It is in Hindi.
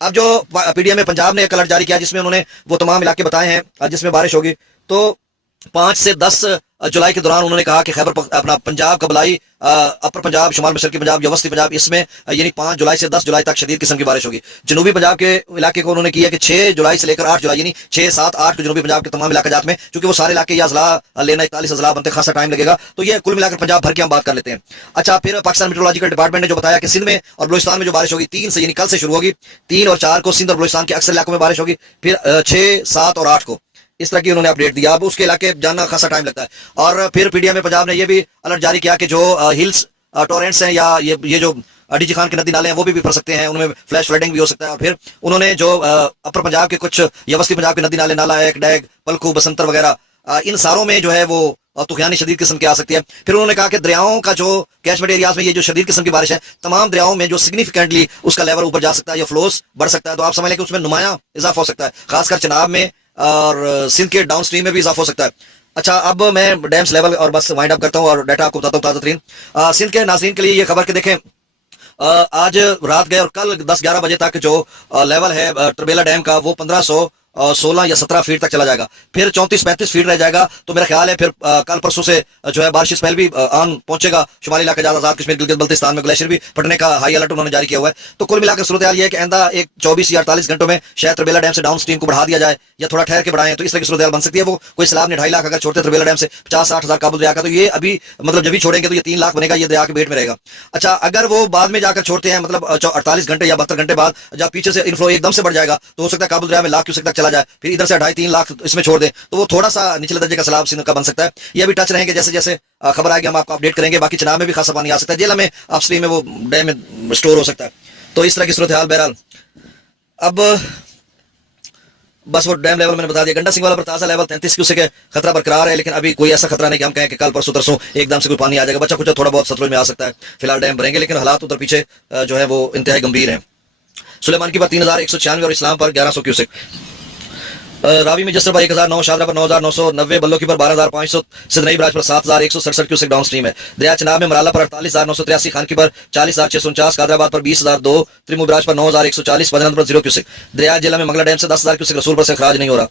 अब जो पीडीएम में पंजाब ने एक अलर्ट जारी किया जिसमें उन्होंने वो तमाम इलाके बताए हैं जिसमें बारिश होगी। तो 5 से 10 जुलाई के दौरान उन्होंने कहा कि अपना पंजाब कबलाई, अपर पंजाब, शुमाल मशरकी पंजाब या वस्ती पंजाब, इसमें यानी 5 जुलाई से 10 जुलाई तक शदीद किस्म की बारिश होगी। जनूबी पंजाब के इलाके को उन्होंने किया कि 6 जुलाई से लेकर 8 जुलाई यानी 6, 7, 8 को जनूबी पंजाब के तमाम इलाके जात में, चूंकि वो सारे इलाके या अजला लेना 41 अजला बनते खासा टाइम लगेगा, तो ये कुल मिलाकर पंजाब भर की हम बात कर लेते हैं। अच्छा, फिर पाकिस्तान मेट्रोलॉजिकल डिपार्टमेंट ने जो बताया कि सिंध में और बलूचिस्तान में जो बारिश होगी 3 से यानी कल से शुरू होगी, 3 और 4 को सिंध और बलूचिस्तान के अक्सर इलाकों में बारिश होगी, फिर 6, 7 और 8 को इस तरह की उन्होंने अपडेट दिया। अब उसके इलाके जानना खासा टाइम लगता है। और फिर पीडीएम में पंजाब ने यह भी अलर्ट जारी किया कि जो हिल्स टोरेंट्स हैं या ये जो डीजी खान के नदी नाले हैं वो भी भर सकते हैं, उनमें फ्लैश फ्लडिंग भी हो सकता है। और फिर उन्होंने जो अपर पंजाब के कुछ या वस्ती पंजाब के नदी नाले, नाला एक, डैग, पलखू, बसंतर वगैरह, इन सारों में जो है वो तूफानी शदीद किस्म की आ सकती है। फिर उन्होंने कहा कि दरियाओं का जो कैचमेंट एरियाज में ये जो शदीद किस्म की बारिश है, तमाम दरियाओं में जो सिग्निफिकेंटली उसका लेवल ऊपर जा सकता है या फ्लोस बढ़ सकता है। तो आप समझ लें कि उसमें नुमाया इजाफा हो सकता है, खासकर चनाब में और सिंध के डाउन स्ट्रीम में भी इजाफा हो सकता है। अच्छा, अब मैं डैम्स लेवल और बस वाइंड अप करता हूं और डाटा आपको बताता हूं ताजा तरीन। सिंध के नाज़रीन के लिए ये खबर कि देखें, आज रात गए और कल 10-11 बजे तक जो लेवल है ट्रबेला डैम का वो 1516 या 17 फीट तक चला जाएगा, फिर 34-35 फीट रह जाएगा। तो मेरा ख्याल है फिर कल परसों से जो है बारिश स्पेल भी ऑन पहुंचेगा शुमाली इलाका, आजाद कश्मीर, गिलगित बल्तिस्तान में ग्लेशियर भी फटने का हाई अलर्ट उन्होंने जारी किया हुआ है। तो कुल मिलाकर सूरत हाल ये है कि आइंदा एक 24 या 48 घंटों में शायद ट्रबेला डैम से डाउन स्ट्रीम को बढ़ा दिया जाए या थोड़ा ठहर के बढ़ाएं, तो इस तरह की सूरत हाल बन सकती है। वो कोई सैलाब ने 2.5 लाख अगर छोड़ते ट्रबेला डैम से 50-60 हजार काबुल दरिया का, तो ये अभी मतलब जब भी छोड़ेंगे तो ये 3 लाख बनेगा, ये दरिया के बेट में रहेगा। अच्छा, अगर वो बाद में जाकर छोड़ते हैं मतलब 48 घंटे या 72 घंटे बाद, जब पीछे से इनफ्लो एकदम से बढ़ जाएगा तो हो सकता है काबुल दरिया में लाख क्यूसेक तक चला जाए, फिर इधर से 2.5-3 लाख इसमें छोड़ दें, तो वो थोड़ा सा निचले दर्जे का सैलाब सिंध का बन सकता है। ये अभी टच रहेंगे, जैसे जैसे खबर आएगी हम आपको अपडेट करेंगे। बाकी चनाब में भी खासा पानी आ सकता है, जेला में अपस्ट्रीम में वो डैम में स्टोर हो सकता है। तो इस तरह की सूरत हाल। बहरहाल अब बस वो डैम लेवल मैंने बता दिया। गंडा सिंह वाला पर ताजा लेवल 33 क्यूसेक है, खतरा बरकरार है, लेकिन अभी कोई ऐसा खतरा नहीं कि हम कहें कि कल परसों तरसों एकदम से कोई पानी आ जाएगा। बच्चा कुछ थोड़ा बहुत सतलुज में आ सकता है, फिलहाल डैम भरेंगे, लेकिन हालात उधर पीछे जो है वो इंतहाई गंभीर है। सुलेमान की पर 3196 और इस्लाम पर 1100 क्यूसेक, रावी में जसर पर 1009, शादरा पर 9990, बल्लो की पर 12500, सिदनई ब्राज पर 7167 क्यूसेक डाउन स्ट्रीम है। दरिया चनाब में मराला पर 48983, खान की पर 40649, कादराबाद पर 20002, त्रिमू ब्राज पर 9140, पजनंद पर 0 क्यूसेक। दरिया जिला में मंगला डैम से 10000 क्यूसेक रसूल पर से खराज नहीं हो रहा।